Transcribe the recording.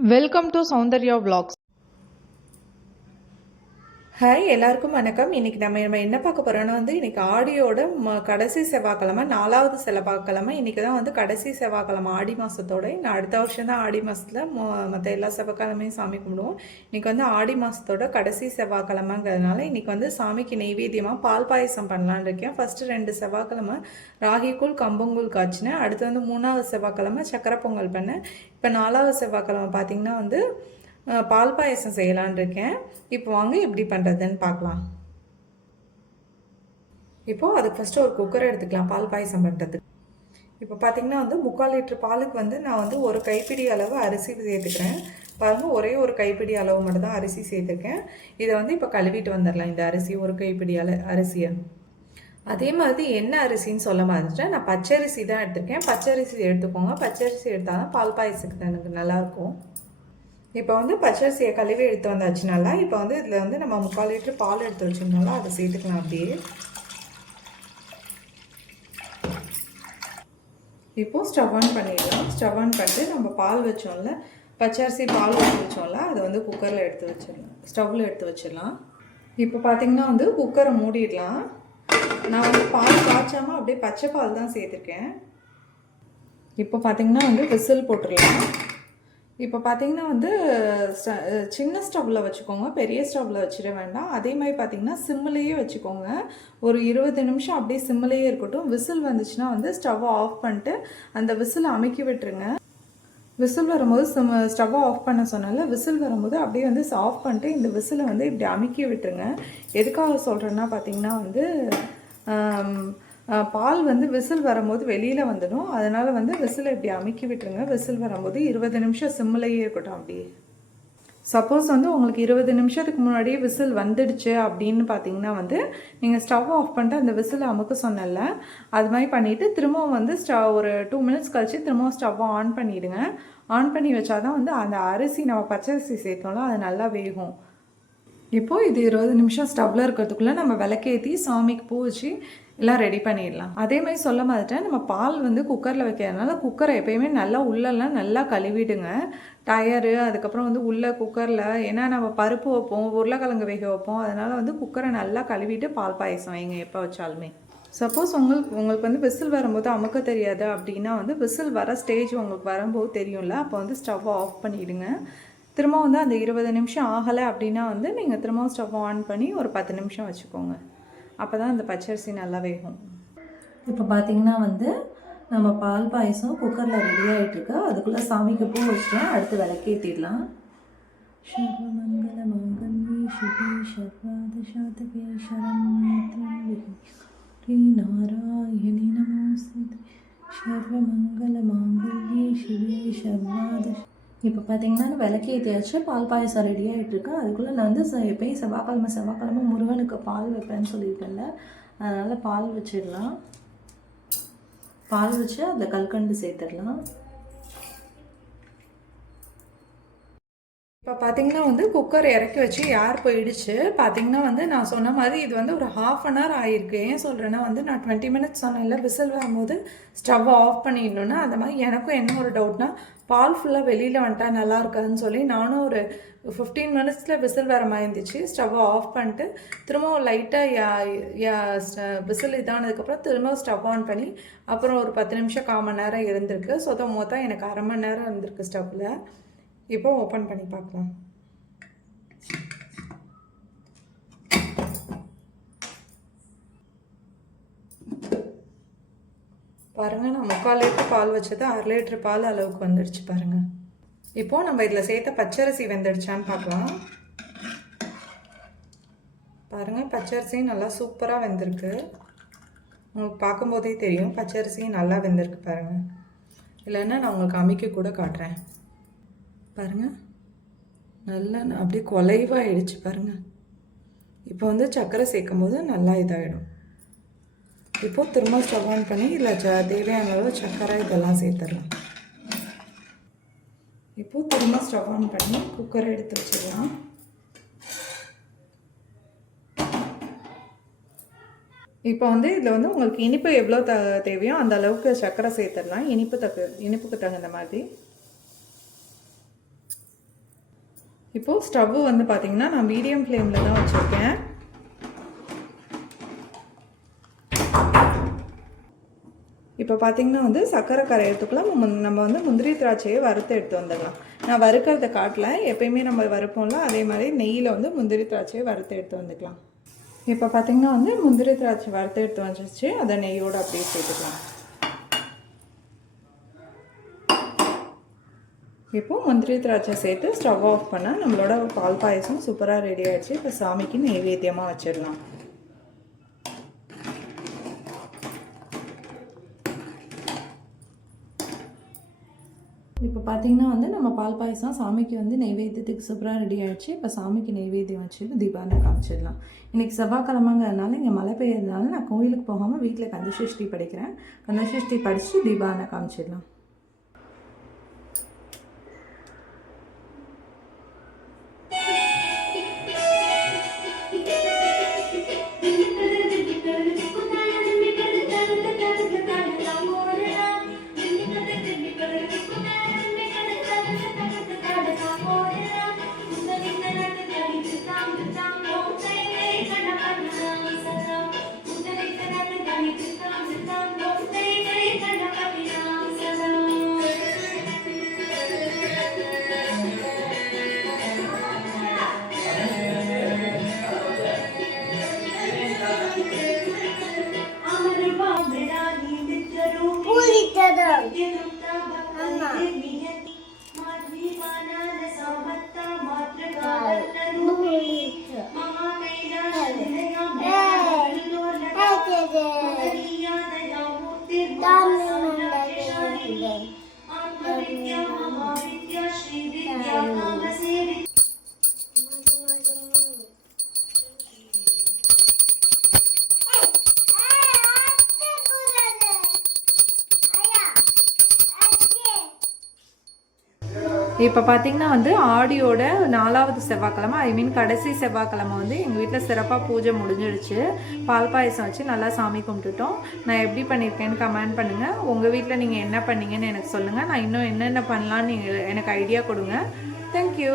Welcome to Soundarya Vlogs. Hi எல்லாருக்கும் வணக்கம். இன்னைக்கு நம்ம நம்ம என்ன பார்க்க போறோம்னா வந்து இன்னைக்கு ஆடியோட ம கடைசி செவ்வாய்க்கிழமை நாலாவது செவ்வாய்க்கிழமை. இன்றைக்கி தான் வந்து கடைசி செவ்வாய்க்கிழமை ஆடி மாதத்தோட இன்னும் அடுத்த வருஷம் தான் ஆடி மாதத்தில் மற்ற எல்லா செவ்வாய்க்கிழமையும் சாமி கும்பிடுவோம். இன்னைக்கு வந்து ஆடி மாதத்தோட கடைசி செவ்வாய்க்கிழமைங்கிறதுனால இன்னைக்கு வந்து சாமிக்கு நெய்வேத்தியமாக பால் பாயசம் பண்ணலான்னு இருக்கேன். ஃபஸ்ட்டு ரெண்டு செவ்வாய்க்கிழமை ராகிக்கூழ் கம்பங்கூழ் காய்ச்சினேன். அடுத்து வந்து மூணாவது செவ்வாய்க்கிழமை சக்கரை பொங்கல் பண்ணேன். இப்போ நாலாவது செவ்வாய்க்கிழமை பார்த்தீங்கன்னா வந்து பால் பாயசம் செய்யலான்னு இருக்கேன். இப்போ வாங்க எப்படி பண்ணுறதுன்னு பார்க்கலாம். இப்போது அதுக்கு ஃபஸ்ட்டு ஒரு குக்கர் எடுத்துக்கலாம் பால் பாயசம் பண்ணுறதுக்கு இப்போ பார்த்தீங்கன்னா வந்து முக்கால் லிட்டர் பாலுக்கு வந்து நான் வந்து ஒரு கைப்பிடி அளவு அரிசி சேர்த்துக்கிறேன். பாருங்கள் ஒரே ஒரு கைப்பிடி அளவு மட்டும் தான் அரிசி சேர்த்துருக்கேன். இதை வந்து இப்போ கழுவிட்டு வந்துடலாம் இந்த அரிசி ஒரு கைப்பிடி அள அரிசியை. அதே மாதிரி என்ன அரிசின்னு சொல்ல மாதிரிட்டேன் நான் பச்சரிசி தான் எடுத்திருக்கேன். பச்சரிசி எடுத்துக்கோங்க. பச்சரிசி எடுத்தால் தான் பால் பாயசத்துக்கு எனக்கு நல்லாயிருக்கும். இப்போ வந்து பச்சரிசியை கழுவி எடுத்து வந்தாச்சுனால இப்போ வந்து இதில் வந்து நம்ம முக்கால் லிட்டர் பால் எடுத்து வச்சோம்னால அதை சேர்த்துக்கலாம் அப்படியே. இப்போ ஸ்டவ் ஆன் பண்ணிடலாம். ஸ்டவ் ஆன் பண்ணிட்டு நம்ம பால் வச்சோம்ல பச்சரிசி பால் வச்சு வச்சோம்ல அதை வந்து குக்கரில் எடுத்து வச்சிடலாம். ஸ்டவ்வில் எடுத்து வச்சிடலாம். இப்போ பார்த்திங்கன்னா வந்து குக்கரை மூடிடலாம். நான் வந்து பால் காய்ச்சாமல் அப்படியே பச்சை பால் தான் சேர்த்துருக்கேன். இப்போ பார்த்தீங்கன்னா வந்து விசில் போட்டுடலாம். இப்போ பார்த்தீங்கன்னா வந்து ஸ்ட- சின்ன ஸ்டவ்வில் வச்சுக்கோங்க. பெரிய ஸ்டவ்வில் வச்சிட வேண்டாம். அதே மாதிரி பார்த்தீங்கன்னா சிம்மிலேயே வச்சுக்கோங்க. ஒரு இருபது நிமிஷம் அப்படியே சிம்மிலேயே இருக்கட்டும். விசில் வந்துச்சுன்னா வந்து ஸ்டவ்வை ஆஃப் பண்ணிட்டு அந்த விசில் அமைக்கி விட்டுருங்க. விசில் வரும்போது சிம் ஸ்டவ்வை ஆஃப் பண்ண சொன்னால விசில் வரும்போது அப்படியே வந்து ஆஃப் பண்ணிட்டு இந்த விசிலை வந்து இப்படி அமைக்கி விட்டுருங்க. எதுக்காக சொல்கிறேன்னா பார்த்தீங்கன்னா வந்து பால் வந்து விசில் வரும்போது வெளியில் வந்துடும். அதனால் வந்து விசிலை இப்படி அமுக்கி விட்டுருங்க. விசில் வரும்போது இருபது நிமிஷம் சிம்மிலேயே இருக்கட்டும் அப்படியே சப்போஸ் வந்து உங்களுக்கு இருபது நிமிஷத்துக்கு முன்னாடியே விசில் வந்துடுச்சு அப்படின்னு பார்த்தீங்கன்னா வந்து நீங்கள் ஸ்டவ் ஆஃப் பண்ணிட்டு அந்த விசில் அமுக்க சொன்னல அது மாதிரி பண்ணிவிட்டு திரும்பவும் வந்து ஸ்டவ் ஒரு டூ மினிட்ஸ் கழித்து திரும்பவும் ஸ்டவ்வை ஆன் பண்ணிவிடுங்க ஆன் பண்ணி வச்சாதான் வந்து அந்த அரிசி நம்ம பச்சரிசி சேர்த்தோம்ல அது நல்லா வேகும். இப்போது இது இருபது நிமிஷம் ஸ்டவ்வில் இருக்கிறதுக்குள்ளே நம்ம விளக்கேற்றி சாமிக்கு பூ வச்சு எல்லாம் ரெடி பண்ணிடலாம். அதே மாதிரி சொல்ல மாதிரிட்டேன் நம்ம பால் வந்து குக்கரில் வைக்கிறதுனால குக்கரை எப்பயுமே நல்லா உள்ளெல்லாம் நல்லா கழுவிடுங்க. டயரு அதுக்கப்புறம் வந்து உள்ளே குக்கரில் ஏன்னா நம்ம பருப்பு வைப்போம் உருளைக்கிழங்கு வேக வைப்போம். அதனால் வந்து குக்கரை நல்லா கழுவிட்டு பால் பாயசம் வைங்க எப்போ வச்சாலுமே. சப்போஸ் உங்களுக்கு உங்களுக்கு வந்து விசில் வரும்போது அமுக்க தெரியாது அப்படின்னா வந்து விசில் வர ஸ்டேஜ் உங்களுக்கு வரும்போது தெரியும்ல அப்போ வந்து ஸ்டவ்வை ஆஃப் பண்ணிவிடுங்க திரும்ப வந்து அந்த இருபது நிமிஷம் ஆகலை அப்படின்னா வந்து நீங்கள் திரும்பவும் ஸ்டவ் ஆன் பண்ணி ஒரு பத்து நிமிஷம் வச்சுக்கோங்க. அப்போ தான் அந்த பச்சரிசி நல்லா வேகும். இப்போ பார்த்தீங்கன்னா வந்து நம்ம பால் பாயசம் குக்கரில் ரெடி ஆகிட்டுருக்கு அதுக்குள்ளே சாமிக்கு பூ வச்சுட்டோம் அடுத்து விளக்கேற்றிடலாம் சர்வமங்கல மங்கல்யே சிவே சர்வாதசாதகே ஸ்ரீ நாராயணி நமோஸ்துதே சர்வமங்கல மாங்கல்யே சிவே சர்வாத இப்போ பார்த்தீங்கன்னா விளக்கு ஏற்றியாச்சு பால் பாயசம் ரெடி ஆகிட்டு அதுக்குள்ளே நான் வந்து எப்பயும் செவ்வாய்க்கிழமை செவ்வாய்க்கிழமை முருகனுக்கு பால் வைப்பேன்னு சொல்லியிருக்கேன்ல. அதனால் பால் வச்சிடலாம். பால் வச்சு அதில் கல்கண்டு சேர்த்துடலாம். இப்போ பார்த்தீங்கன்னா வந்து குக்கர் இறக்கி வச்சு யார் போயிடுச்சு. பார்த்தீங்கன்னா வந்து நான் சொன்ன மாதிரி இது வந்து ஒரு ஹாஃப் அன் ஹவர் ஆகிருக்கு ஏன் சொல்கிறேன்னா வந்து நான் டுவெண்ட்டி மினிட்ஸ் சொன்னேன்ல விசில் வரும்போது ஸ்டவ்வை ஆஃப் பண்ணிடணும்னா அந்த மாதிரி எனக்கும் என்ன ஒரு டவுட்னா பால் ஃபுல்லாக வெளியில் வந்துட்டா நல்லா இருக்காதுன்னு சொல்லி நானும் ஒரு ஃபிஃப்டீன் மினிட்ஸில் விசில் வர மாதிரி இருந்துச்சு. ஸ்டவ்வை ஆஃப் பண்ணிட்டு திரும்பவும் லைட்டாக விசில் இதானதுக்கப்புறம் திரும்ப ஸ்டவ் ஆன் பண்ணி அப்புறம் ஒரு பத்து நிமிஷம் கால் மணி நேரம் இருந்திருக்கு. ஸோ மொத்தம் எனக்கு அரை மணி நேரம் இருந்திருக்கு ஸ்டவ்வில் இப்போ ஓப்பன் பண்ணி பார்க்கலாம். பாருங்கள் நான் முக்கால் லிட்டர் பால் வச்சது அரை லிட்டர் பால் அளவுக்கு வந்துடுச்சு பாருங்கள் இப்போது நம்ம இதில் சேர்த்த பச்சரிசி வெந்துடுச்சான்னு பார்க்கலாம். பாருங்கள் பச்சரிசி நல்லா சூப்பராக வெந்திருக்கு. உங்களுக்கு பார்க்கும்போதே தெரியும் பச்சரிசியும் நல்லா வெந்திருக்கு பாருங்கள் இல்லைன்னா நான் உங்களுக்கு அமைக்க கூட காட்டுறேன். பாருங்கள் நல்லா அப்படியே கொலைவாகிடுச்சு பாருங்கள் இப்போ வந்து சர்க்கரை சேர்க்கும் போது நல்லா இதாகிடும் இப்போது திரும்ப ஸ்டவ் ஆன் பண்ணி இதில் ச தேவையான அளவு சர்க்கரை இதெல்லாம் சேர்த்துடலாம். இப்போது திரும்ப ஸ்டவ் ஆன் பண்ணி குக்கரை எடுத்து வச்சிடலாம். இப்போ வந்து இதில் வந்து உங்களுக்கு இனிப்பு எவ்வளோ த தேவையோ அந்த அளவுக்கு சர்க்கரை சேர்த்துடலாம். இனிப்பு தகு இனிப்புக்கு தகுந்த மாதிரி. இப்போது ஸ்டவ்வு வந்து பார்த்திங்கன்னா நான் மீடியம் ஃப்ளேமில் தான் வச்சுருக்கேன். இப்போ பார்த்தீங்கன்னா வந்து சர்க்கரை கரையிறதுக்குள்ள நம்ம வந்து முந்திரி திராட்சையை வறுத்து எடுத்து வந்துடலாம். நான் வறுக்கிறத காட்டல. எப்பயுமே நம்ம வறுப்போம்ல அதே மாதிரி நெய்யில் வந்து முந்திரி திராட்சையை வறுத்து எடுத்து வந்துக்கலாம். இப்போ பார்த்தீங்கன்னா வந்து முந்திரி திராட்சை வறுத்து எடுத்து வந்துச்சு அதை நெய்யோடு அப்படியே சேர்த்துக்கலாம். இப்போது முந்திரி திராட்சை சேர்த்து ஸ்டவ் ஆஃப் பண்ணால் நம்மளோட பால் பாயசம் சூப்பராக ரெடி ஆகிடுச்சு இப்போ சாமிக்கு நெய்வேத்தியமாக வச்சிடலாம். இப்போ பார்த்தீங்கன்னா வந்து நம்ம பால் பாயசம் சாமிக்கு வந்து நெய்வேத்தியத்துக்கு சூப்பராக ரெடி ஆகிடுச்சு இப்போ சாமிக்கு நெய்வேத்தியம் வச்சுட்டு தீபாவளி காமிச்சிடலாம். இன்றைக்கி செவ்வாய்க்கிழமைங்கிறதுனால இங்கே மழை பெய்யறதுனால நான் கோயிலுக்கு போகாமல் வீட்டில் கந்தசஷ்டி படிக்கிறேன். கந்தசஷ்டி படித்து தீபாவளி காமிச்சிடலாம். இப்போ பார்த்தீங்கன்னா வந்து ஆடியோட நாலாவது செவ்வாய்க்கிழமை ஐ மீன் கடைசி செவ்வாய்க்கிழமை வந்து எங்கள் வீட்டில் சிறப்பாக பூஜை முடிஞ்சிடுச்சு. பால் பாயசம் வச்சு நல்லா சாமி கும்பிட்டுட்டோம். நான் எப்படி பண்ணியிருக்கேன்னு கமெண்ட் பண்ணுங்கள் உங்கள் வீட்டில் நீங்கள் என்ன பண்ணீங்கன்னு எனக்கு சொல்லுங்கள் நான் இன்னும் என்னென்ன பண்ணலான்னு எனக்கு ஐடியா கொடுங்க. தேங்க்யூ